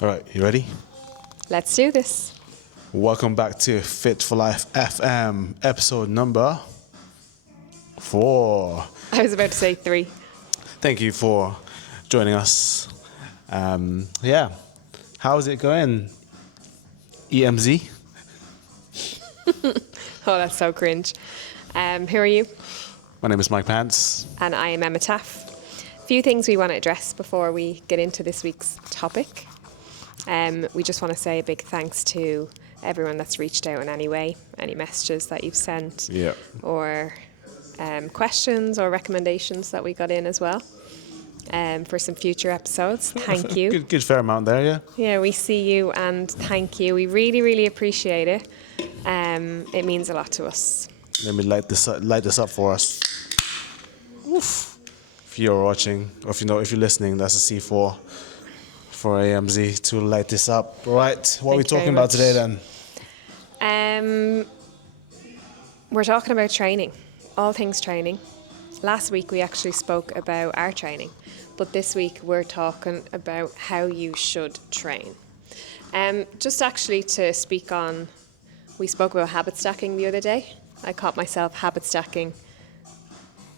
All right, you ready? Let's do this. Welcome back to Fit for Life FM, episode number 4. I was about to say 3. Thank you for joining us. Yeah, how's it going, EMZ? Oh, that's so cringe. Who are you? My name is Mike Pants. And I am Emma Taff. A few things we want to address before we get into this week's topic. We just want to say a big thanks to everyone that's reached out in any way, any messages that you've sent, Yeah. or questions or recommendations that we got in as well for some future episodes. Thank you. Good fair amount there, yeah. Yeah, we see you and thank you. We really, really appreciate it. It means a lot to us. Let me light this up for us. Oof. If you're watching, or if you're listening, that's a C4 for AMZ to light this up. Right, what are we Thank you talking very about today then? We're talking about training, all things training. Last week we actually spoke about our training, but this week we're talking about how you should train. Just actually to speak on, we spoke about habit stacking the other day. I caught myself habit stacking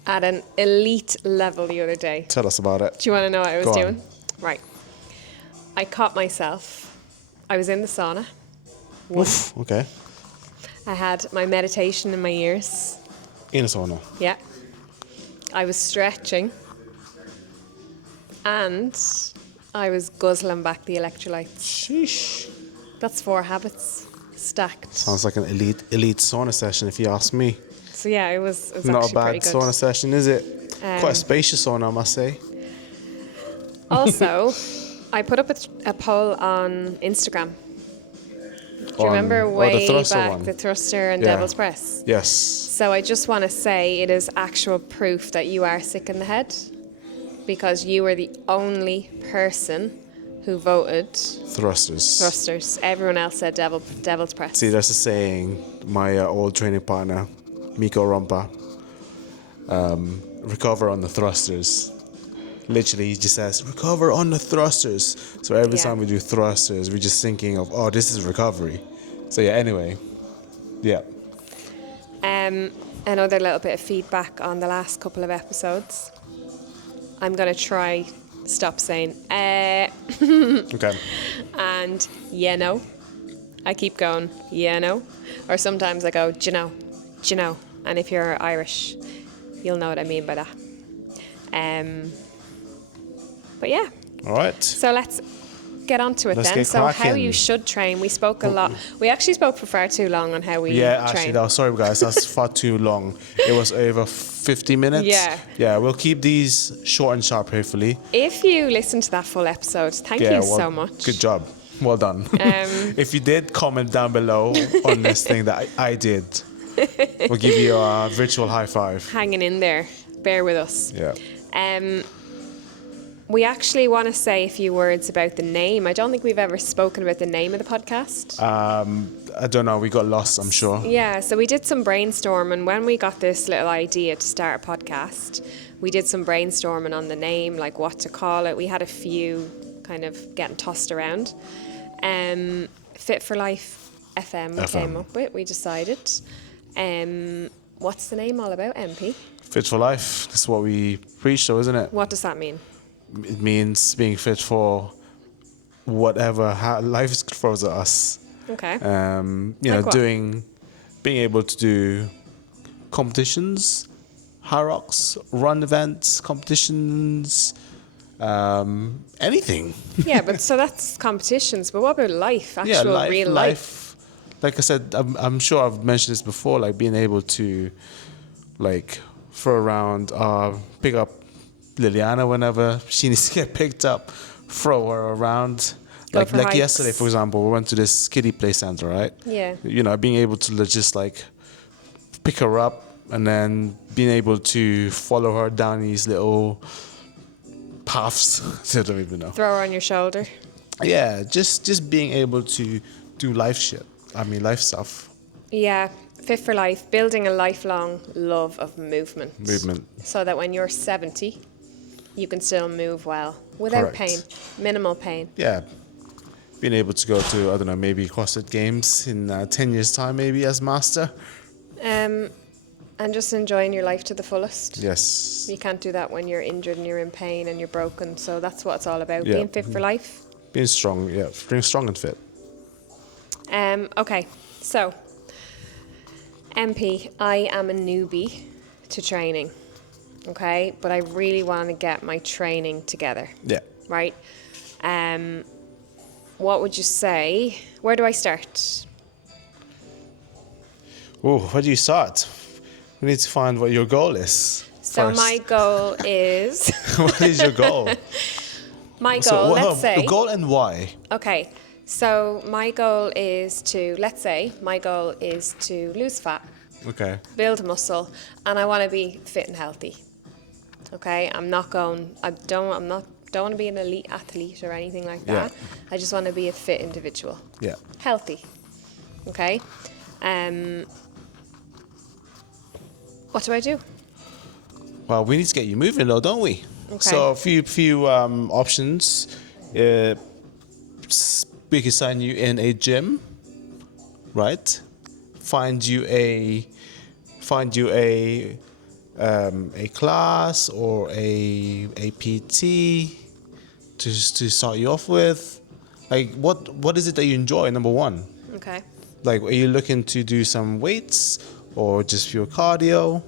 at an elite level the other day. Tell us about it. Do you want to know what I was Go on. doing? Right. I caught myself. I was in the sauna. Oof, okay. I had my meditation in my ears. In a sauna. Yeah. I was stretching. And I was guzzling back the electrolytes. Sheesh. That's 4 habits stacked. Sounds like an elite sauna session, if you ask me. So yeah, it was Not a actually bad pretty good. sauna session, is it? Quite a spacious sauna, I must say. Also, I put up a poll on Instagram. Do you remember the way thruster back one? the thruster and Yeah. devil's press? Yes. So I just want to say it is actual proof that you are sick in the head, because you were the only person who voted Thrusters. thrusters. Everyone else said devil's press. See, there's a saying, my old training partner, Miko Rompa, recover on the thrusters. Literally, he just says, recover on the thrusters. So every Yeah. time we do thrusters, we're just thinking of, oh, this is recovery. So yeah, anyway. Yeah. Another little bit of feedback on the last couple of episodes. I'm going to try stop saying Okay. and yeah, no. I keep going, yeah, no. Or sometimes I go, do you know. And if you're Irish, you'll know what I mean by that. But yeah, All right. so let's get on to it Let's then. get So how cracking. you should train. We spoke a lot. We actually spoke for far too long on how we Yeah, train. actually, sorry guys, that's far too long. It was over 50 minutes. Yeah. Yeah, we'll keep these short and sharp, hopefully. If you listen to that full episode, thank Yeah, you well, so much. Good job. Well done. If you did comment down below on this thing that I did, we'll give you a virtual high five. Hanging in there. Bear with us. Yeah. We actually want to say a few words about the name. I don't think we've ever spoken about the name of the podcast. I don't know. We got lost, I'm sure. Yeah, so we did some brainstorming. When we got this little idea to start a podcast, we did some brainstorming on the name, like what to call it. We had a few kind of getting tossed around. Fit for Life FM we came up with, we decided. What's the name all about, MP? Fit for life. That's what we preach, though, isn't it? What does that mean? It means being fit for whatever life throws at us. Okay. You Like know, what? being able to do competitions, high rocks, run events, competitions, anything. Yeah, but so that's competitions. But what about life? Actual real life? Like I said, I'm sure I've mentioned this before. Like being able to, like, throw around, pick up Liliana whenever she needs to get picked up, throw her around. Go for Like hikes. yesterday, for example, we went to this kiddie play center, right? Yeah. You know, being able to just like pick her up and then being able to follow her down these little paths. I don't even know. Throw her on your shoulder. Yeah, just being able to do life shit. I mean, life stuff. Yeah, Fit for Life, building a lifelong love of movement. Movement. So that when you're 70, you can still move well without Correct. pain, minimal pain. Yeah. being able to go to, I don't know, maybe CrossFit Games in 10 years' time, maybe as master. And just enjoying your life to the fullest. Yes. You can't do that when you're injured and you're in pain and you're broken. So that's what it's all about, Yeah. being fit for life. Being strong, being strong and fit. Okay, so MP, I am a newbie to training, okay? But I really want to get my training together, Yeah. right? What would you say? Where do I start? Oh, where do you start? We need to find what your goal is. So first. my goal is... What is your goal? My goal, let's say... Your goal and why? Okay, so my goal is to, let's say, my goal is to lose fat, Okay. build muscle, and I want to be fit and healthy. Okay, I don't want to be an elite athlete or anything like that. Yeah. I just want to be a fit individual. Yeah. Healthy. Okay. What do I do? Well, we need to get you moving, though, don't we? Okay. So a few options. We can sign you in a gym, right? Find you a class or a PT to start you off with. Like, what is it that you enjoy? Number one, Okay. like, are you looking to do some weights or just pure cardio?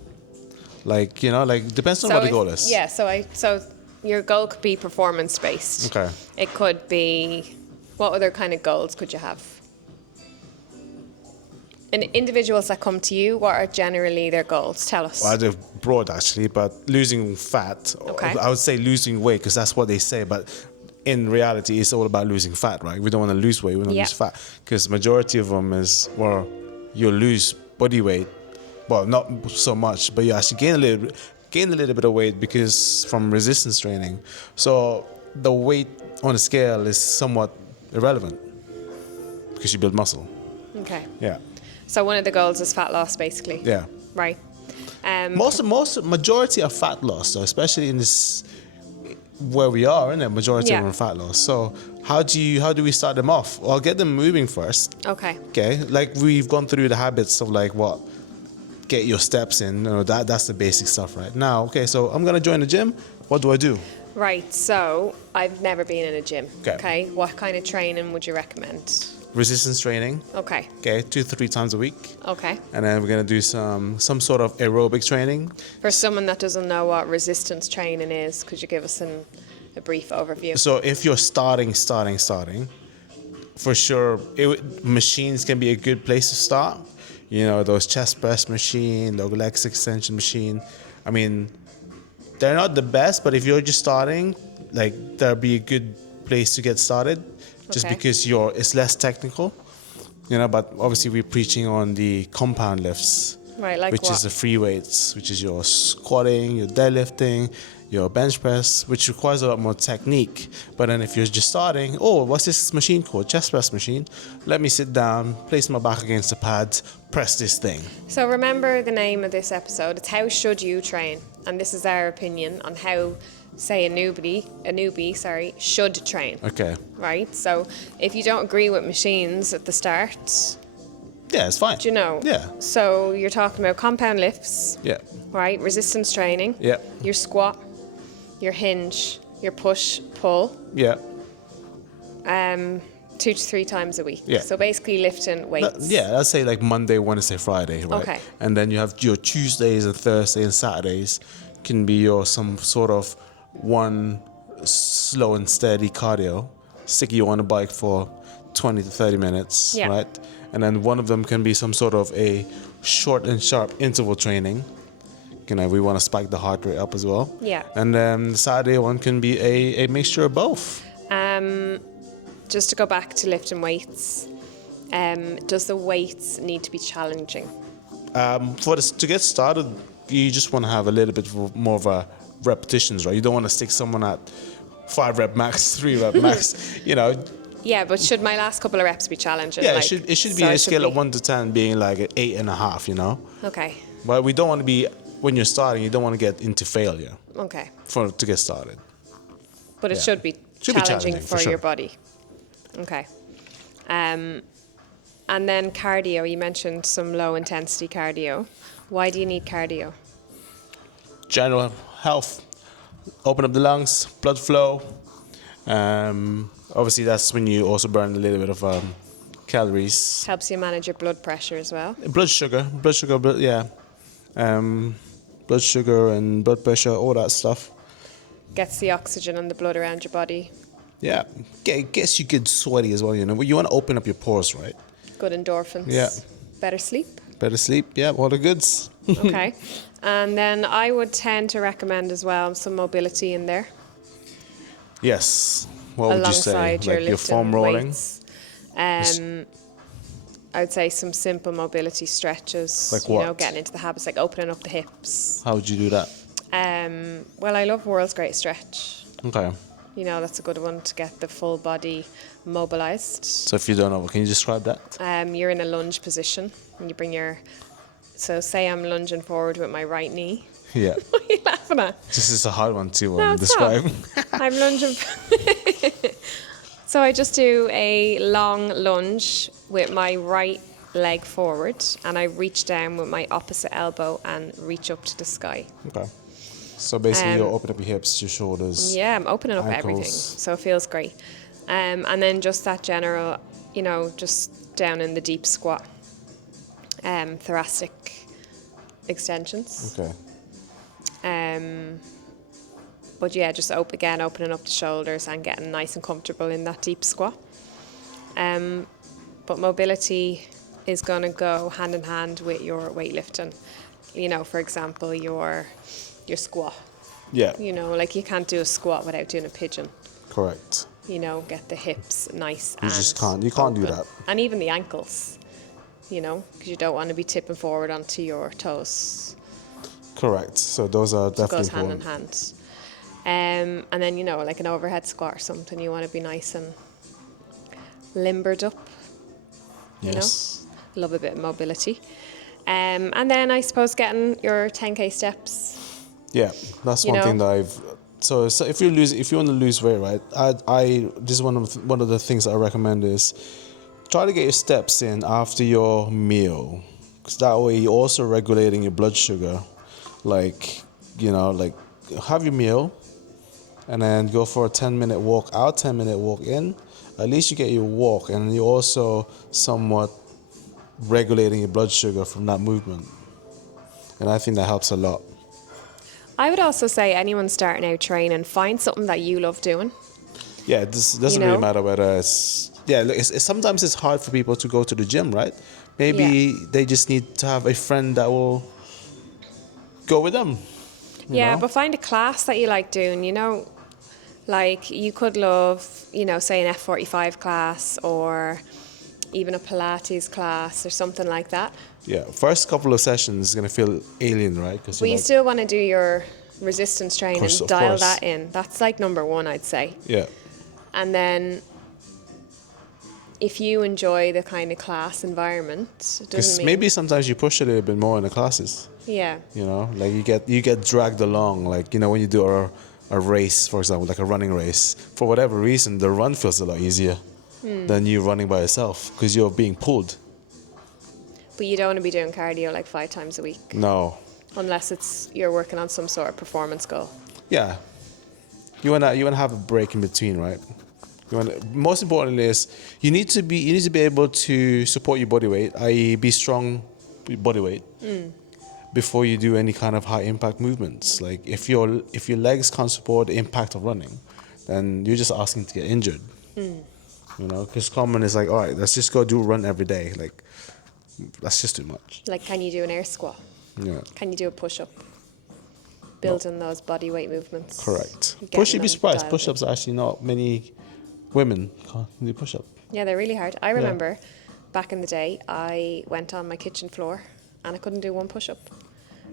Like, depends on what the goal is. Yeah, so your goal could be performance based. Okay. It could be, what other kind of goals could you have? And individuals that come to you, what are generally their goals? Tell us. Well, they're broad actually, but losing fat. Okay. I would say losing weight because that's what they say, but in reality, it's all about losing fat, right? We don't want to lose weight, we want to Yeah. lose fat because majority of them is, well, you lose body weight, well, not so much, but you actually gain a little bit of weight because from resistance training. So the weight on the scale is somewhat irrelevant because you build muscle. Okay. Yeah. So one of the goals is fat loss, basically. Yeah. Right. Majority of fat loss, though, especially in this where we are, isn't it? Majority Yeah. of them are fat loss. So how do we start them off? Well, get them moving first. Okay. Okay, like we've gone through the habits of like what, get your steps in. That's the basic stuff right now. Okay, so I'm gonna join the gym. What do I do? Right. So I've never been in a gym. Okay. What kind of training would you recommend? Resistance training. Okay. Okay, 2 to 3 times a week, Okay. and then we're gonna do some sort of aerobic training. For someone that doesn't know what resistance training is, could you give us a brief overview? So if you're starting, for sure, machines can be a good place to start. Those chest press machine, the legs extension machine. I mean, they're not the best, but if you're just starting, like, that'd be a good place to get started, just Okay. because it's less technical. But obviously we're preaching on the compound lifts. Right, like which what? is the free weights, which is your squatting, your deadlifting, your bench press, which requires a lot more technique. But then if you're just starting, what's this machine called? Chest press machine. Let me sit down, place my back against the pads, press this thing. So remember the name of this episode. It's How Should You Train? And this is our opinion on how, say, a newbie, should train. Okay. Right? So if you don't agree with machines at the start, Yeah, it's fine. do you know? Yeah. So you're talking about compound lifts, Yeah. right? Resistance training. Yeah. Your squat, your hinge, your push, pull. Yeah. 2 to 3 times a week. Yeah. So basically lifting weights. Let's say like Monday, Wednesday, Friday, right? Okay. And then you have your Tuesdays and Thursdays and Saturdays can be your some sort of one slow and steady cardio. Stick you on a bike for 20 to 30 minutes, Yeah. right? And then one of them can be some sort of a short and sharp interval training. We want to spike the heart rate up as well. Yeah. And then the Saturday one can be a mixture of both. Just to go back to lifting weights, does the weights need to be challenging? To get started, you just want to have a little bit more of a repetitions, right? You don't want to stick someone at 5 rep max, 3 rep max, Yeah, but should my last couple of reps be challenging? Yeah, Like, it should be so a it scale of 1 to 10 being like an 8.5, Okay, But we don't want to be, when you're starting, you don't want to get into failure okay. to get started. But it Yeah. should be Should be challenging challenging, for for your sure. body. Okay. And then cardio, you mentioned some low intensity cardio. Why do you need cardio? General health, open up the lungs, blood flow. Obviously, that's when you also burn a little bit of calories. Helps you manage your blood pressure as well. Blood sugar, yeah. Blood sugar and blood pressure, all that stuff. Gets the oxygen and the blood around your body. Yeah, gets you good sweaty as well, you know. But you want to open up your pores, right? Good endorphins. Yeah. Better sleep. Better sleep, yeah, all the goods. Okay. And then I would tend to recommend as well some mobility in there. Yes. What would you say? Alongside your Like your lifting foam rolling? weights. I would say some simple mobility stretches. Like You know, what? getting into the habits, like opening up the hips. How would you do that? Well, I love World's Great Stretch. Okay. You know, that's a good one to get the full body mobilized. So if you don't know, can you describe that? You're in a lunge position and you bring your. So, say I'm lunging forward with my right knee. Yeah. What are you laughing at? This is a hard one to No, it's not. describe. I'm lunging. So I just do a long lunge with my right leg forward and I reach down with my opposite elbow and reach up to the sky. Okay. So basically, you open up your hips, your shoulders. Yeah, I'm opening up everything. Ankles. So it feels great. And then just that general, you know, just down in the deep squat. Thoracic extensions. Okay. But yeah, just opening up the shoulders and getting nice and comfortable in that deep squat. But mobility is going to go hand in hand with your weightlifting. You know, for example, your squat. Yeah. You know, like you can't do a squat without doing a pigeon. Correct. You know, get the hips nice. You just can't. You can't do open. that. And even the ankles. You know, because you don't want to be tipping forward onto your toes. Correct. So those are It definitely goes hand in important. hand. And then, you know, like an overhead squat or something, you want to be nice and limbered up. Yes. Love a bit of mobility. And then I suppose getting your 10K steps. Yeah, that's You one know? thing that I've. So if you want to lose weight, right? This is one of the things I recommend is try to get your steps in after your meal, because that way you're also regulating your blood sugar. Like, you know, like have your meal, and then go for a 10-minute walk out, 10-minute walk in. At least you get your walk, and you're also somewhat regulating your blood sugar from that movement, and I think that helps a lot. I would also say anyone starting out training, find something that you love doing. Yeah, this doesn't You know? really matter whether it's look, sometimes it's hard for people to go to the gym, right? Maybe they just need to have a friend that will go with them. you know? But find a class that you like doing, you know. Like you could love, you know, say an F45 class or even a Pilates class or something like that. Yeah, first couple of sessions is gonna feel alien, right? Because But you still want to do your resistance training, Of dial course. that in. That's like number one, I'd say. yeah, And then if you enjoy the kind of class environment, it because doesn't mean... maybe sometimes you push a little bit more in the classes. Yeah. You know, like you get dragged along. Like, you know, when you do a race, for example, like a running race, for whatever reason, the run feels a lot easier than you running by yourself because you're being pulled. But you don't want to be doing cardio like 5 times a week, No, unless you're working on some sort of performance goal. yeah, you wanna have a break in between, right? Most importantly is you need to be able to support your body weight, i.e., be strong with body weight before you do any kind of high impact movements. Like if your legs can't support the impact of running, then you're just asking to get injured. You know, because common is like, all right, let's just go do a run every day. Like that's just too much. Like, can you do an air squat? Yeah. Can you do a push-up? Building those body weight movements. Correct. Getting You'd be them surprised. dialed in. Push-ups are actually not many women can't do push-up. Yeah, they're really hard. I remember back in the day, I went on my kitchen floor and I couldn't do one push-up.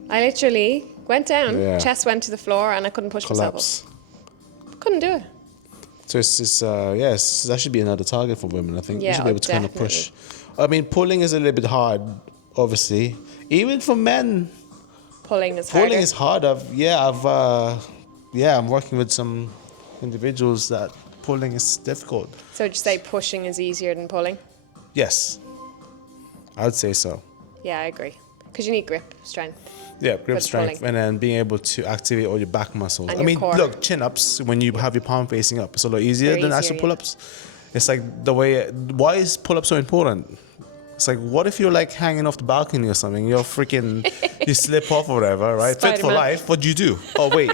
I literally went down, Yeah. chest went to the floor, and I couldn't push Collapse. myself up. Couldn't do it. So that should be another target for women. I think you Yeah, should be able to kind of push. I mean, pulling is a little bit hard, obviously. Even for men, Pulling is harder. pulling is hard. I'm working with some individuals that pulling is difficult. So would you say pushing is easier than pulling? Yes, I would say so. Yeah, I agree. Because you need grip, strength. Yeah, For grip the strength, pulling. and then being able to activate all your back muscles. And I your mean, core. look, chin-ups, when you have your palm facing up, it's a lot easier They're than easier, actual yeah. pull-ups. It's like the way, why is pull-up so important? It's like, what if you're like hanging off the balcony or something? You're freaking, you slip off or whatever, right? Fit for Spider-Man. life, what do you do? Oh, wait,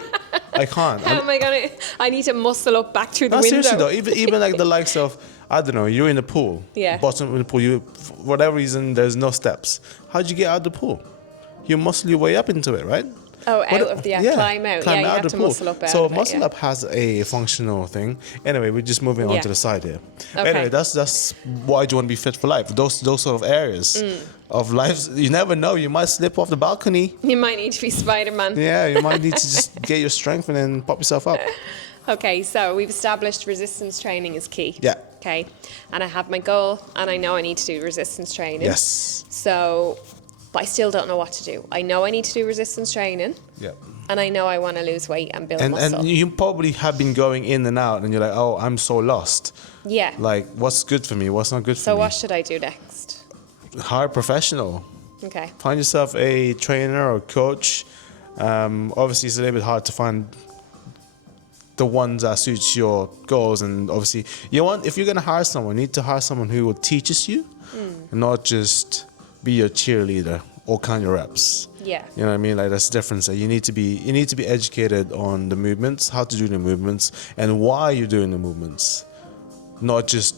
I can't. How am I gonna? I need to muscle up back through the No, window. seriously though, even like the likes of, I don't know, you're in the pool, Yeah. bottom of the pool, you, for whatever reason, there's no steps. How'd you get out of the pool? You muscle your way up into it, right? Oh, out of the climb out. Yeah, you have of to the pool. muscle up out So of it, muscle yeah. up has a functional thing. Anyway, we're just moving on Yeah. to the side here. Okay. Anyway, that's why do you want to be fit for life? Those sort of areas Mm. of life, you never know. You might slip off the balcony. You might need to be Spider-Man. Yeah, you might need to just get your strength and then pop yourself up. Okay, so we've established resistance training is key. Yeah. Okay, and I have my goal, and I know I need to do resistance training. Yes. So, but I still don't know what to do. I know I need to do resistance training, Yeah. and I know I want to lose weight and build muscle. And you probably have been going in and out, and you're like, oh, I'm so lost. yeah. Like, what's good for me? What's not good for So me? what should I do next? Hire a professional. Okay. Find yourself a trainer or coach. Obviously, it's a little bit hard to find the ones that suits your goals, and obviously, if you're gonna hire someone, you need to hire someone who will teaches you, and not just be your cheerleader or count your reps. Yeah. You know what I mean? Like that's the difference. Like, you need to be educated on the movements, how to do the movements, and why you're doing the movements, not just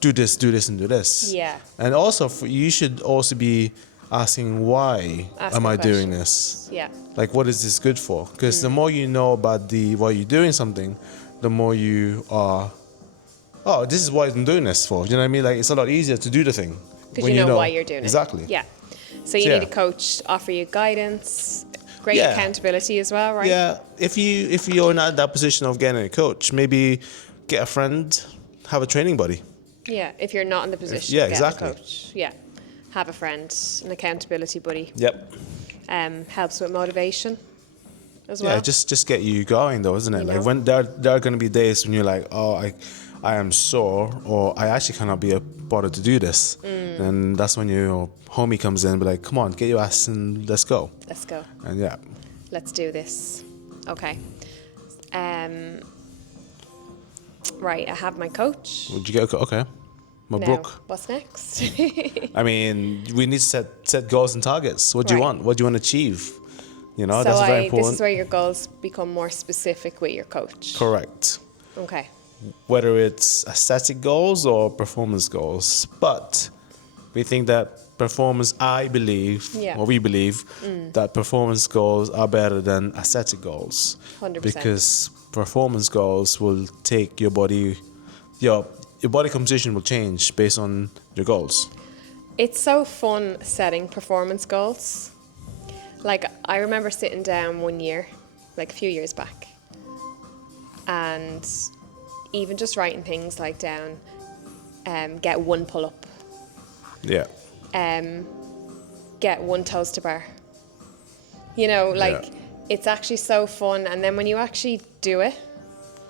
do this, and do this. Yeah. And also, you should also be asking why Asking am I doing questions. this? Yeah. Like, what is this good for? Because the more you know about why you're doing something, the more you are. Oh, this is what I'm doing this for. You know what I mean? Like, it's a lot easier to do the thing Because when you know why you're doing exactly. it. Yeah. So you Yeah. need a coach to offer you guidance, great Yeah. accountability as well, right? Yeah, if you're not in that position of getting a coach, maybe get a friend, have a training buddy. Yeah. If you're not in the position yeah, to get exactly. a coach. Yeah. Have a friend, an accountability buddy. Yep. Helps with motivation as well. Yeah, just get you going though, isn't it? You Like know? when there are going to be days when you're like, oh, I am sore, or I actually cannot be bothered to do this, and that's when your homie comes in and be like, come on, get your ass and let's go. Let's go. And yeah, Let's do this. Okay. Right, I have my coach. would you get okay? Now, Brooke. what's next? I mean, we need to set goals and targets. What do you Right. want? What do you want to achieve? You know, So that's very this important. is where your goals become more specific with your coach. Correct. Okay. Whether it's aesthetic goals or performance goals. But we think that I believe, Yeah. or we believe, that performance goals are better than aesthetic goals. 100%. Because performance goals will take your body, your body composition will change based on your goals. It's so fun setting performance goals. Like, I remember sitting down one year, like a few years back, and even just writing things like down, get one pull up, Yeah. get one toaster bar. You know, like, Yeah. it's actually so fun. And then when you actually do it,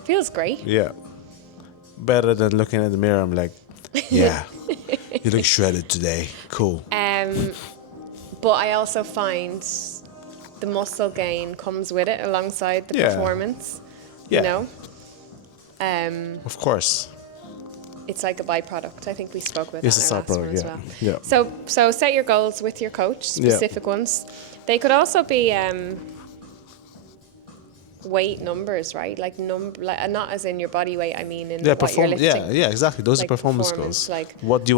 it feels great. Yeah. Better than looking at the mirror and like, yeah, you look shredded today. Cool. But I also find the muscle gain comes with it alongside the Yeah. performance. Yeah. You know? Of course. It's like a byproduct. I think we spoke about It's that a in our last one byproduct, as yeah. well. Yeah. So set your goals with your coach, specific ones. They could also be weight numbers, right? Like not as in your body weight. I mean in Yeah, what you're lifting. yeah, exactly. Those Like are performance performance, goals. like- What do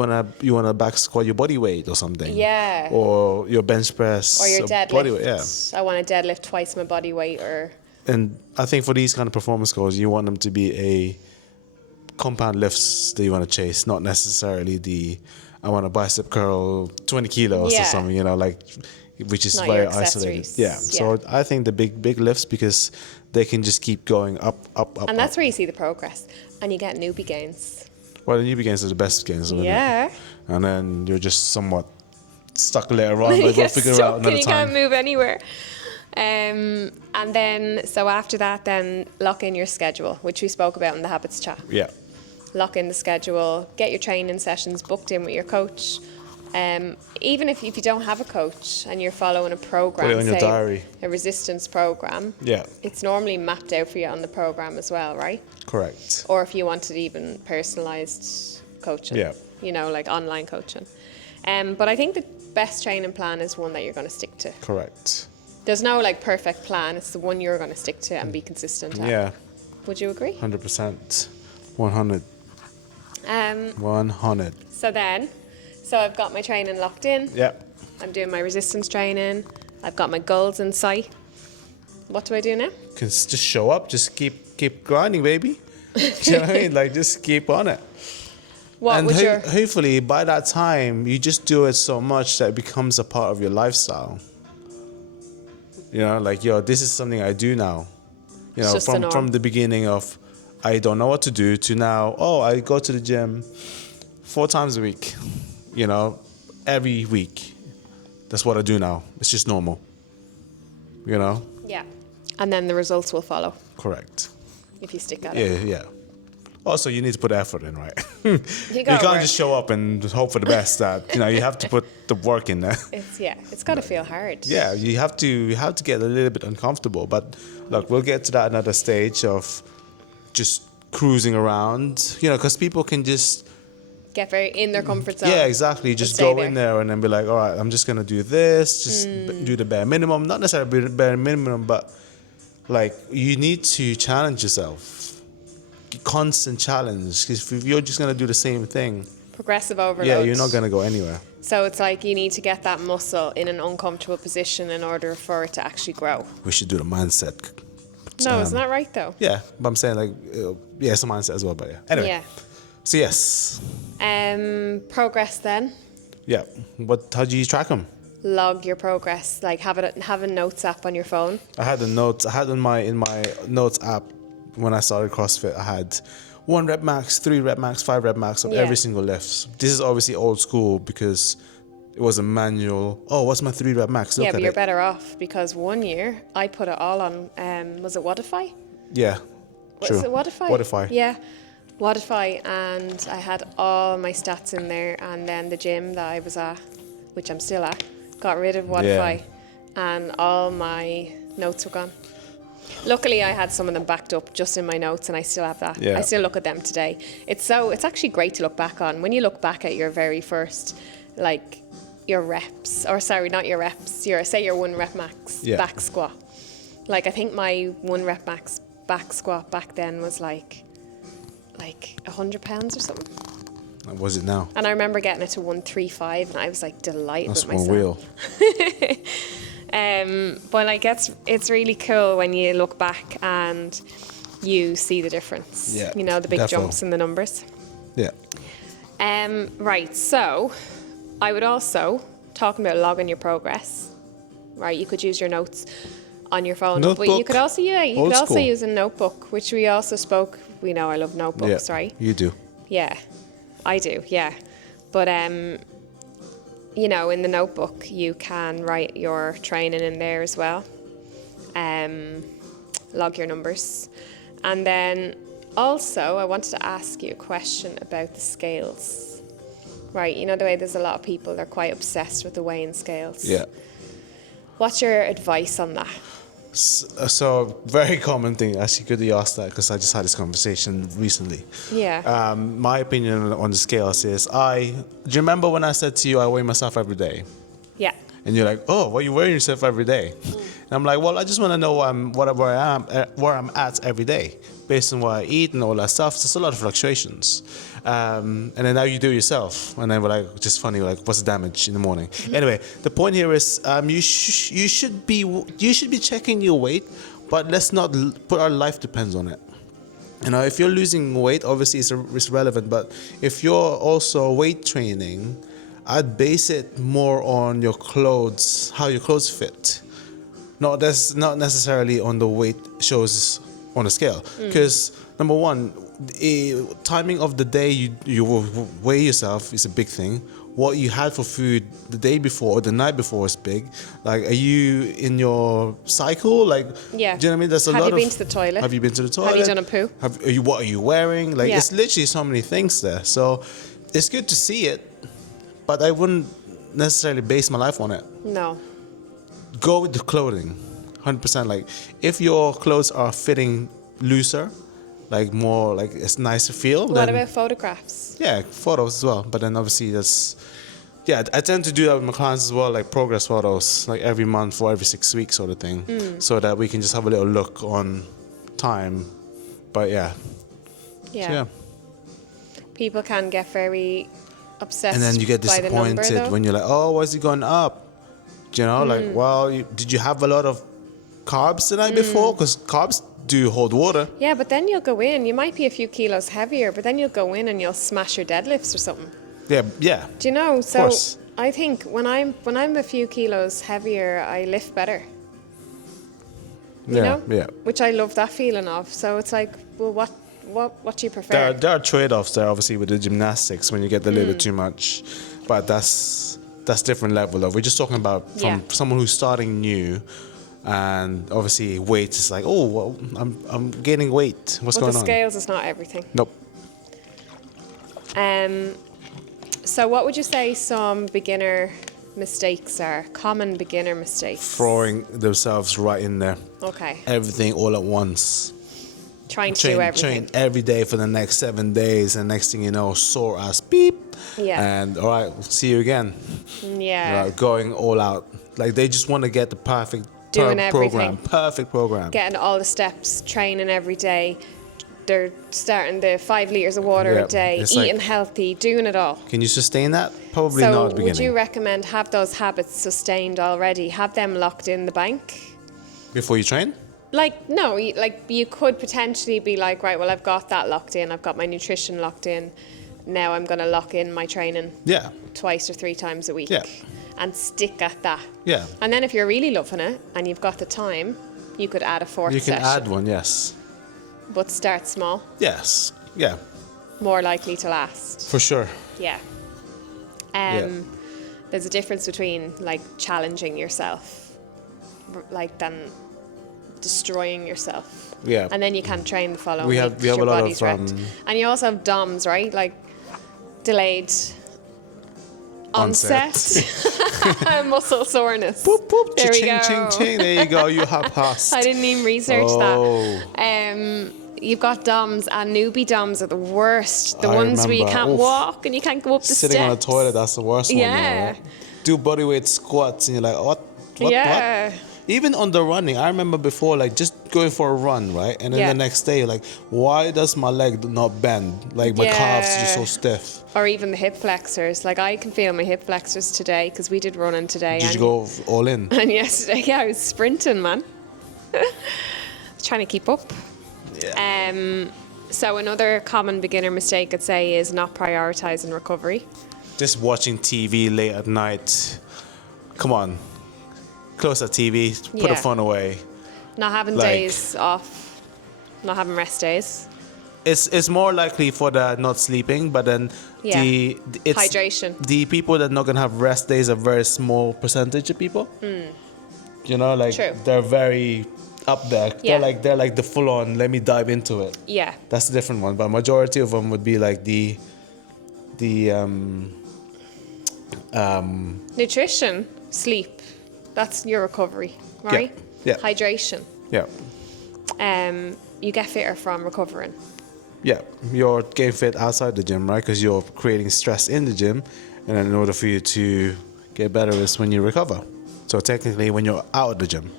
you wanna back squat your body weight or something? Yeah. Or your bench press. Or your deadlift. Body weight, yeah. I want to deadlift twice my body weight, or And I think for these kind of performance goals, you want them to be a compound lifts that you want to chase, not necessarily I want a bicep curl 20 kilos or Yeah. something, you know, like, which is Not very your isolated. accessories. Yeah. So Yeah. I think the big lifts, because they can just keep going up. and that's where you see the progress, and you get newbie gains. Well, the newbie gains are the best gains, isn't it? Yeah. And then you're just somewhat stuck later on, You but we'll get figure it stuck out and another you time. can't move anywhere. And then, so after that, then lock in your schedule, which we spoke about in the habits chat. Yeah. Lock in the schedule, get your training sessions booked in with your coach. Even if you don't have a coach and you're following a program, Put it on your say diary. a resistance program, Yeah. it's normally mapped out for you on the program as well, right? Correct. Or if you wanted even personalized coaching, Yeah. you know, like online coaching. But I think the best training plan is one that you're going to stick to. Correct. There's no like perfect plan. It's the one you're going to stick to and be consistent at. Yeah. Would you agree? 100%. 100. 100. So I've got my training locked in. Yeah. I'm doing my resistance training. I've got my goals in sight. What do I do now? Can just show up. Just keep grinding, baby. Do you know what I mean? Like, just keep on it. What And would your hopefully by that time, you just do it so much that it becomes a part of your lifestyle. You know, like, yo, this is something I do now. You It's know, just the norm. from the beginning of I don't know what to do to now, oh, I go to the gym 4 times a week. You know, every week. That's what I do now. It's just normal. You know? Yeah. And then the results will follow Correct. if you stick at it. Yeah. Also, you need to put effort in, right? You You gotta can't work. just show up and hope for the best. That you have to put the work in there. It's got to feel hard. Yeah, you have to get a little bit uncomfortable. But look, we'll get to that another stage of just cruising around. You know, because people can just Get very in their comfort zone. yeah, exactly. Just stay go in there. there and then be like, all right, I'm just gonna do this. Just do the bare minimum. Not necessarily bare minimum, but like you need to challenge yourself. Constant challenge. Because if you're just gonna do the same thing, Progressive overload. yeah, you're not gonna go anywhere. So it's like you need to get that muscle in an uncomfortable position in order for it to actually grow. We should do the mindset. No, isn't that right though? Yeah, but I'm saying like, yeah, it's a mindset as well. But yeah, anyway. Yeah. So yes, Progress then. yeah. How do you track them? Log your progress. Like have a notes app on your phone. I had the notes. I had in my notes app when I started CrossFit. I had 1 rep max, 3 rep max, 5 rep max of Yeah. every single lift. This is obviously old school because it was a manual. Oh, what's my 3 rep max? Look Yeah, but at you're it. better off because one year I put it all on. Was it Wodify? Yeah, true. Was it Wodify? Wodify. Yeah, Wodify, and I had all my stats in there. And then the gym that I was at, which I'm still at, got rid of Wodify, and all my notes were gone. Luckily, I had some of them backed up just in my notes, and I still have that. Yeah. I still look at them today. It's actually great to look back on. When you look back at your very first, like, your reps, or sorry, not your reps, your 1 rep max Yeah. back squat. Like, I think my 1 rep max back squat back then was like 100 pounds or something. What was it now? And I remember getting it to 135, and I was like delighted That's with one myself. wheel. But like it's really cool when you look back and you see the difference. Yeah, You know, the big defo. jumps in the numbers. Yeah. Right, so I would also, talking about logging your progress, right, you could use your notes on your phone. But you Notebook. could also, you Old could also school. use a notebook, which we also spoke, we know I love notebooks, Yeah. right? You do. Yeah, I do, yeah. But, you know, in the notebook, you can write your training in there as well. Log your numbers. And then also, I wanted to ask you a question about the scales. Right, you know the way there's a lot of people, they're quite obsessed with the weighing scales. Yeah. What's your advice on that? So very common thing. Actually, good you asked that because I just had this conversation recently. Yeah. My opinion on the scales is do you remember when I said to you I weigh myself every day? Yeah. And you're like, oh, why are you weighing yourself every day? And I'm like, well, I just want to know where I'm at every day, based on what I eat and all that stuff. There's a lot of fluctuations. And then now you do it yourself, and then we're like, just funny, like, what's the damage in the morning? Anyway, the point here is, you should be checking your weight, but let's not put our life depends on it. You know, if you're losing weight, obviously it's relevant, but if you're also weight training, I'd base it more on your clothes, how your clothes fit. Not necessarily on the weight shows on the scale. Because number one, timing of the day you will weigh yourself is a big thing. what you had for food the day before or the night before is big. Like, are you in your cycle? Like, Yeah. do you know what I mean? There's a Have lot you of. been to the toilet? Have you been to the toilet? Have you done a poo? What are you wearing? Like, Yeah. it's literally so many things there. So, it's good to see it, but I wouldn't necessarily base my life on it. No. Go with the clothing, 100%. Like, if your clothes are fitting looser, like more like it's nicer feel. What then, about photographs? yeah, photos as well. But then obviously I tend to do that with my clients as well, like progress photos, like every month or every 6 weeks sort of thing, so that we can just have a little look on time. But yeah. Yeah. People can get very obsessed. And then you get by the number, disappointed though. when you're like, oh, why is it going up? You know, like, well, did you have a lot of carbs the night before? Because carbs do hold water. Yeah, but then you'll go in. You might be a few kilos heavier, but then you'll go in and you'll smash your deadlifts or something. Yeah. Do you know? So course. I think when I'm a few kilos heavier, I lift better. You know? Yeah. Which I love that feeling of. So it's like, well, what do you prefer? There are trade-offs there, obviously, with the gymnastics when you get a little bit too much, but that's different level of. We're just talking about from Yeah. someone who's starting new, and obviously weight is like, oh, well, I'm gaining weight. What's Well, going the on? scales is not everything. Nope. So what would you say some beginner mistakes are? Common beginner mistakes. Throwing themselves right in there, Okay. everything all at once. Trying to do everything. Train every day for the next 7 days, and next thing you know, sore ass beep. Yeah. And all right, see you again. Yeah. Going all out. Like they just want to get the perfect Doing program, everything. perfect program. Getting all the steps, training every day. They're starting the 5 litres of water Yeah, a day, it's like- eating healthy, doing it all. Can you sustain that? Probably So not at the would beginning. you recommend have those habits sustained already? Have them locked in the bank? Before you train? Like, no, you could potentially be like, right, well, I've got that locked in. I've got my nutrition locked in. Now I'm going to lock in my training Yeah. twice or 3 times a week. Yeah. And stick at that. Yeah. And then if you're really loving it and you've got the time, you could add a fourth You can session. add one, yes. But start small, Yes. Yeah. more likely to last. For sure. Yeah. There's a difference between like challenging yourself, like than destroying yourself. Yeah. And then you can train the following We week have- 'cause we have your a lot body's of, wrecked. And you also have DOMS, right? Like delayed onset, muscle soreness. Boop, boop, There we cha-ching, go. ching, ching. There you go. You have passed. I didn't even research Oh. that. You've got DOMs, and newbie DOMs are the worst. The I ones where you remember. can't Oof. walk and you can't go up the Sitting steps. on the toilet, that's the worst one. Yeah. Right? Do bodyweight squats, and you're like, what? Yeah. What? Even on the running, I remember before, like just going for a run, right? And then Yeah. the next day, you're like, why does my leg not bend? Like my calves are just so Yeah. stiff. Or even the hip flexors. Like I can feel my hip flexors today because we did running today. Did and, you go all in? And yesterday, yeah, I was sprinting, man. Trying to keep up. Yeah. So another common beginner mistake I'd say is not prioritizing recovery. Just watching TV late at night. Come on. Close that TV, put the Yeah. phone away. Not having Like- days off. Not having rest days. It's more likely for the not sleeping, but then Yeah. it's Hydration. the people that not gonna have rest days are very small percentage of people. You know, like True. they're very up there. Yeah. They're like the full on. Let me dive into it. Yeah. That's a different one, but majority of them would be like the Nutrition, sleep. That's your recovery, right? Yeah. Hydration. yeah. You get fitter from recovering. Yeah, you're getting fit outside the gym, right? Because you're creating stress in the gym, and then in order for you to get better is when you recover. So technically, when you're out of the gym.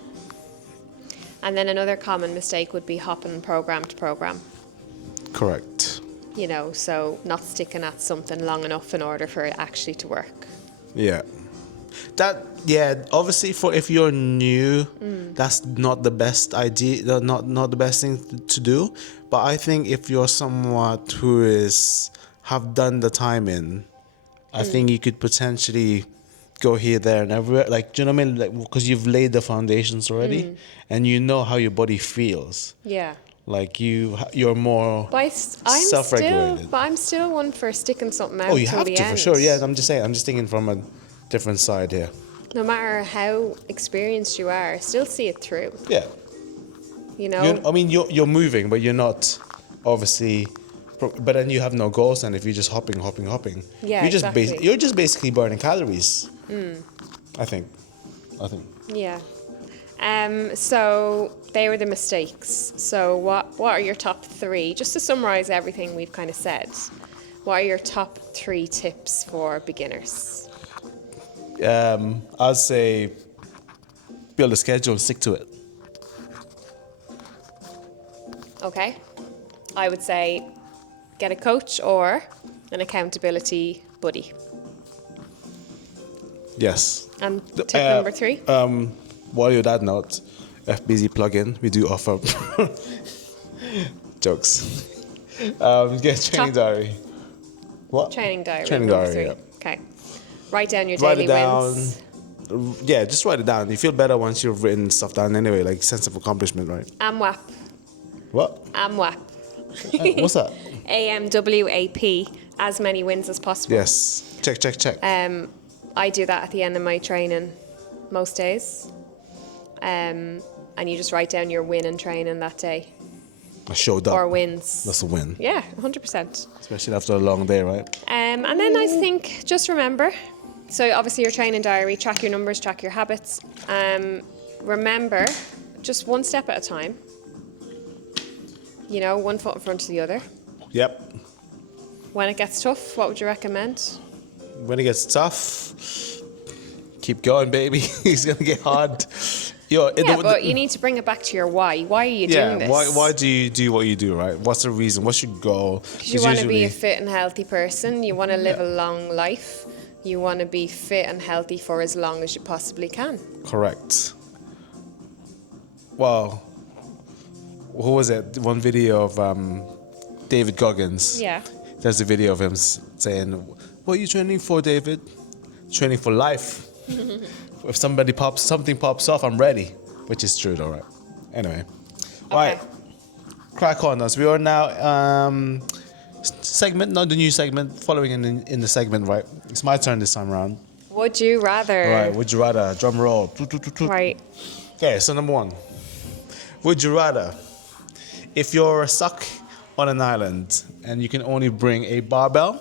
And then another common mistake would be hopping program to program. Correct. You know, so not sticking at something long enough in order for it actually to work. Yeah. Obviously for if you're new, that's not the best idea, not the best thing to do. But I think if you're somewhat who have done the time in, I think you could potentially go here, there, and everywhere. Like, do you know what I mean? Like, because you've laid the foundations already, and you know how your body feels. Yeah. Like you're more self-regulated. I'm still one for sticking something out Oh, you till have the to end. for sure. Yeah, I'm just saying. I'm just thinking from a different side here. No matter how experienced you are, still see it through. Yeah. You know. I mean, you're moving, but you're not obviously. But then you have no goals, and if you're just hopping, Yeah, you're just exactly. you're just basically burning calories. I think. Yeah. So they were the mistakes. So what are your top 3? Just to summarize everything we've kind of said. What are your top 3 tips for beginners? I'd say build a schedule and stick to it. Okay. I would say get a coach or an accountability buddy. Yes. And tip number 3? While you're that note, FBZ plugin, we do offer jokes. Get training diary. What? Training diary. Training number diary. 3. Yeah. Okay. Write down your Write daily it down. wins. Yeah, just write it down. You feel better once you've written stuff down anyway, like sense of accomplishment, right? AMWAP. What? AMWAP. What's that? AMWAP. As many wins as possible. Yes. Check. I do that at the end of my training most days. And you just write down your win in training that day. I showed up. Or wins. That's a win. Yeah, 100%. Especially after a long day, right? And then I think just remember, so obviously your training diary, track your numbers, track your habits. Remember, just one step at a time. You know, one foot in front of the other. Yep. When it gets tough, what would you recommend? When it gets tough, keep going, baby. It's gonna get hard. But you need to bring it back to your why. Why are you doing this? Why do you do what you do, right? What's the reason? What's your goal? Because you want to be a fit and healthy person. You want to live a long life. You want to be fit and healthy for as long as you possibly can. Correct. Well, who was it? One video of David Goggins. Yeah. There's a video of him saying, "What are you training for, David? Training for life. If something pops off, I'm ready." Which is true, though, right? Anyway, right. Crack on us. We are now segment, not the new segment. Following in the segment, right? It's my turn this time around. Would you rather? Right. Would you rather? Drum roll. Right. Okay. So number 1. Would you rather? If you're stuck on an island and you can only bring a barbell,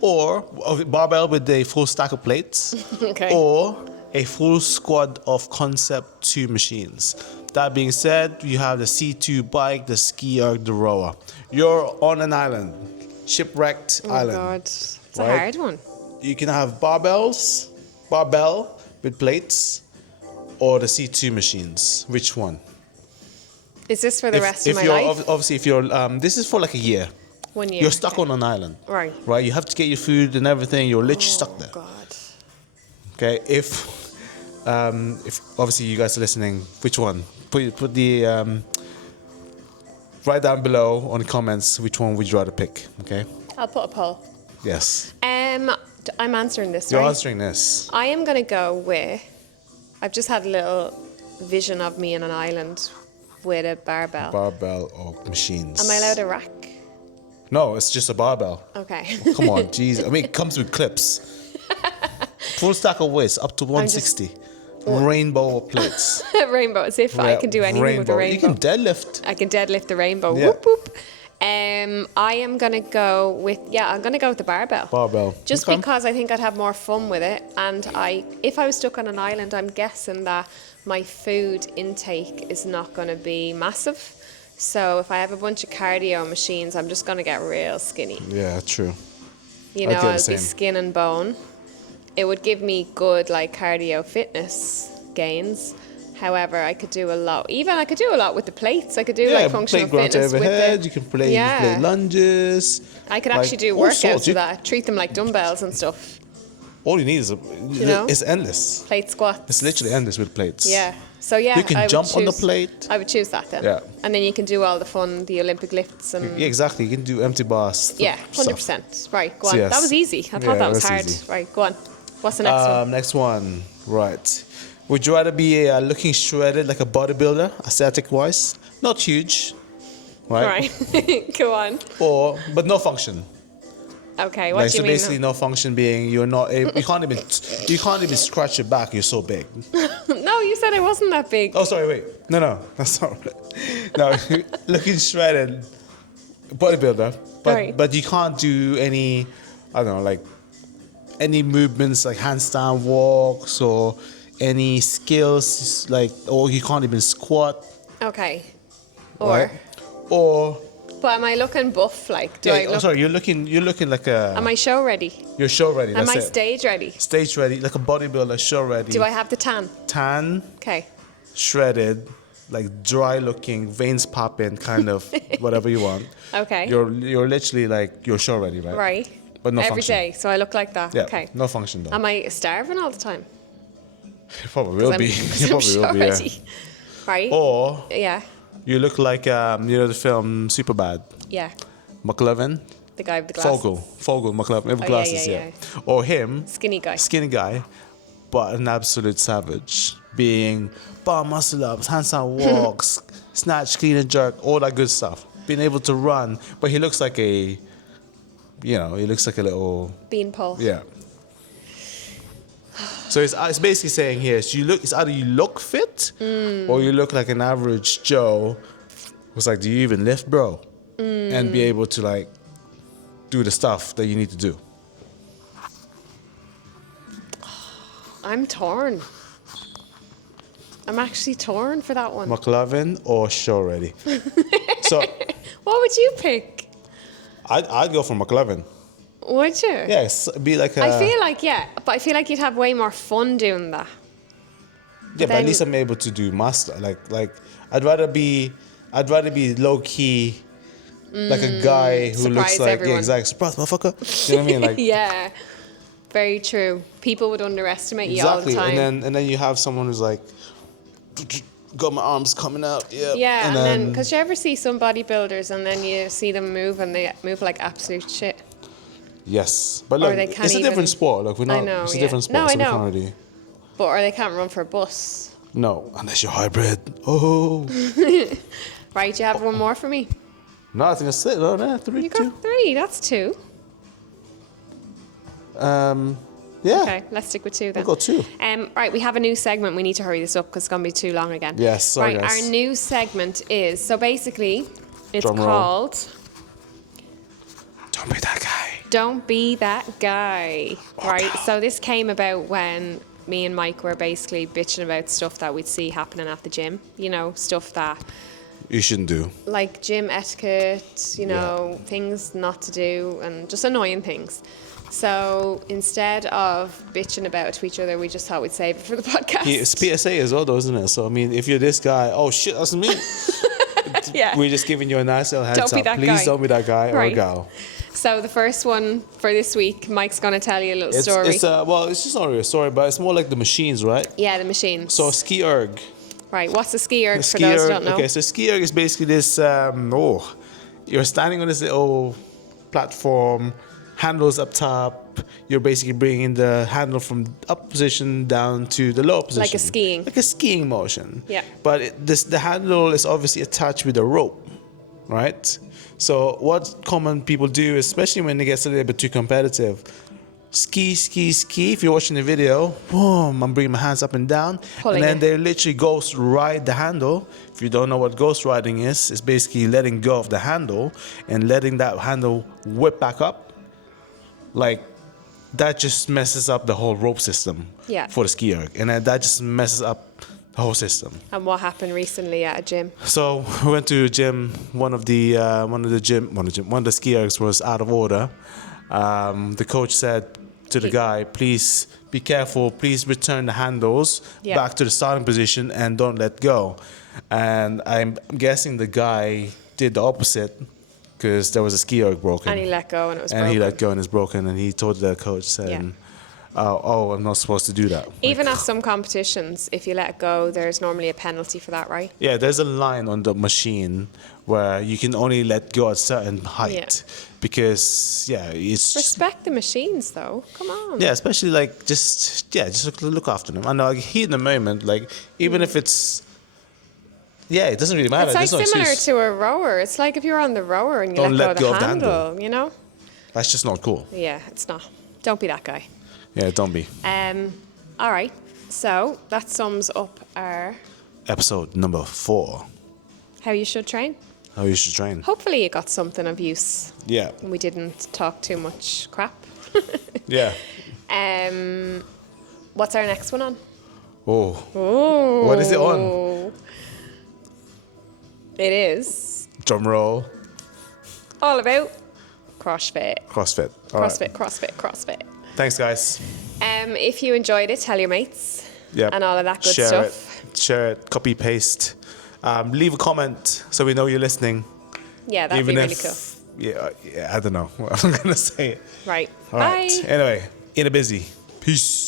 or a barbell with a full stack of plates, Okay. or a full squad of Concept 2 machines. That being said, you have the C2 bike, the ski erg, the rower. You're on an island, shipwrecked Oh island. God, it's a right? hard one. You can have barbell with plates, or the C2 machines. Which one? Is this for the rest of my you're life? obviously if you're this is for like a year. 1 year. You're stuck okay. on an island. Right. Right. You have to get your food and everything. You're literally stuck there. God. Okay. If obviously you guys are listening, which one? Put the right down below on the comments. Which one would you rather pick? Okay. I'll put a poll. Yes. I'm answering this. You're right? answering this. I am gonna go with. I've just had a little vision of me in an island with a barbell. Barbell or machines. Am I allowed a rack? No, it's just a barbell. Okay. Come on, jeez. I mean, it comes with clips. Full stack of weights up to 160. Rainbow plates. Rainbow. As if I can do anything with a rainbow. You can deadlift. I can deadlift the rainbow. Yeah. Whoop whoop. I am gonna go with I'm gonna go with the barbell. Barbell. Just Okay. because I think I'd have more fun with it, and if I was stuck on an island, I'm guessing that my food intake is not gonna be massive. So if I have a bunch of cardio machines, I'm just gonna get real skinny. Yeah, true. You I know, get the I'll same. be skin and bone. It would give me good like cardio fitness gains. However, I could do a lot. I could do a lot with the plates. I could do like functional play grunt fitness overhead. with You can play lunges. I could like, actually do all workouts sorts. with that. Treat them like dumbbells and stuff. All you need is know? it's endless. Plate squats. It's literally endless with plates. Yeah. So yeah, You can I would jump on the choose- plate. I would choose that then. Yeah. And then you can do all the fun, the Olympic lifts and Yeah, exactly. You can do empty bars. yeah, stuff. 100%. Right, go on. So yes. That was easy. I Yeah, thought that was that's hard. easy. Right, go on. What's the next one? Next one. Right. Would you rather be looking shredded like a bodybuilder, aesthetic wise? Not huge. right? Right. Go on. But no function. Okay, what do So you mean? basically, no function being you're not able, you can't even scratch your back. You're so big. No, you said I wasn't that big. Oh, sorry, wait. No, that's not right. No, looking shredded, bodybuilder, but Right. but you can't do any, I don't know, like any movements like handstand walks or any skills like, or you can't even squat, Okay. Or, right? Or but am I looking buff? Like, do I look? sorry, you're looking like a. Am I show ready? You're show ready. Am That's I it. stage ready? Stage ready, like a bodybuilder, show ready. Do I have the tan? Tan, Okay. shredded, like dry looking, veins popping, kind of whatever you want. Okay. You're literally like you're show ready, right? Right. But no Every function. day, so I look like that. Yeah. Okay. No function though. Am I starving all the time? You probably will be. You probably will be. Yeah. ready. Right. Or Yeah. you look like you know the film Superbad. Yeah. McLovin. The guy with the glasses. Fogel McLovin with Oh, glasses, yeah. Or him, Skinny guy. skinny guy, but an absolute savage, being bar muscle ups, handstand walks, snatch, clean and jerk, all that good stuff. Being able to run, but he looks like a, he looks like a little, Beanpole. yeah. So it's basically saying here, it's either you look fit or you look like an average Joe who's like, do you even lift, bro? And be able to like do the stuff that you need to do. I'm torn. I'm actually torn for that one. McLovin or show ready. So What would you pick? I'd go for McLovin. Would you? Yes, be like a. I feel like, yeah, but I feel like you'd have way more fun doing that. yeah, but at then- least I'm able to do master. Like I'd rather be low key, like a guy who looks surprise like everyone. yeah, exactly surprise motherfucker. You know what I mean? Like Yeah. Very true. People would underestimate you all the exactly, time. and then you have someone who's like, got my arms coming out. Yeah. Yeah, and then because you ever see some bodybuilders and then you see them move and they move like absolute shit. Yes, but Or look, they can't it's a even- different sport. Look, we're not. I know, It's a yeah. different sport. No, so I we know. can't really. But or they can't run for a bus. No, unless you're hybrid. Oh. Right, you have one more for me. No, I think that's it. No, no, three, You two. got 3, that's 2. Yeah. Okay, let's stick with 2 then. We'll go 2. Right, we have a new segment. We need to hurry this up because it's going to be too long again. Yes, sorry, Right, guys. our new segment is, so basically, it's Drum roll. called Don't be that guy. Don't Be That Guy. Right, so this came about when me and Mike were basically bitching about stuff that we'd see happening at the gym. You know, stuff that, You shouldn't do. like gym etiquette, you know, things not to do, and just annoying things. So instead of bitching about it to each other, we just thought we'd save it for the podcast. It's PSA as well, though, isn't it? So I mean, if you're this guy, oh shit, that's me. Yeah. We're just giving you a nice little heads Don't be up. that Please guy. don't be that guy or Right. gal. So the first one for this week, Mike's going to tell you a little story. It's just not really a story, but it's more like the machines, right? Yeah, the machines. So ski erg. Right, what's the ski erg The for ski those who erg- don't know? Okay, so ski erg is basically this. You're standing on this little platform, handles up top. You're basically bringing the handle from up position down to the low position, Like a skiing. like a skiing motion. Yeah. But the handle is obviously attached with a rope, right? So what common people do, especially when it gets a little bit too competitive, ski. If you're watching the video, boom, I'm bringing my hands up and down. Pulling and then it. they literally ghost ride the handle. If you don't know what ghost riding is, it's basically letting go of the handle and letting that handle whip back up. Like, that just messes up the whole rope system Yeah. for the ski erg. And then that just messes up the whole system. And what happened recently at a gym? So we went to a gym. One of the ski ergs was out of order. The coach said to the guy, "Please be careful. Please return the handles Yeah. back to the starting position and don't let go." And I'm guessing the guy did the opposite because there was a ski erg broken. And he let go and it was And broken. he let go and it's broken. And he told the coach saying, "Oh, I'm not supposed to do that." Even at some competitions, if you let go, there's normally a penalty for that, right? Yeah, there's a line on the machine where you can only let go at certain height because it's just, Respect the machines, though. Come on. yeah, especially like just look after them. I know like, heat in the moment, like even if it's Yeah, it doesn't really matter. It's like There's no similar excuse. to a rower. It's like if you're on the rower and you Don't let go of the handle, you know? That's just not cool. Yeah, it's not. Don't be that guy. Yeah, don't be. All right. So that sums up our Episode number 4. how you should train. How you should train. Hopefully you got something of use. Yeah. We didn't talk too much crap. Yeah. What's our next one on? Oh. Oh. What is it on? It is Drum roll. all about CrossFit. CrossFit. All right. CrossFit. Thanks, guys. If you enjoyed it, tell your mates. Yeah. And all of that good Share stuff. It. Share it. Copy paste. Leave a comment so we know you're listening. Yeah, that'd be really cool. Yeah, I don't know what I'm gonna say. Right. All Bye. right. Anyway, in a busy. Peace.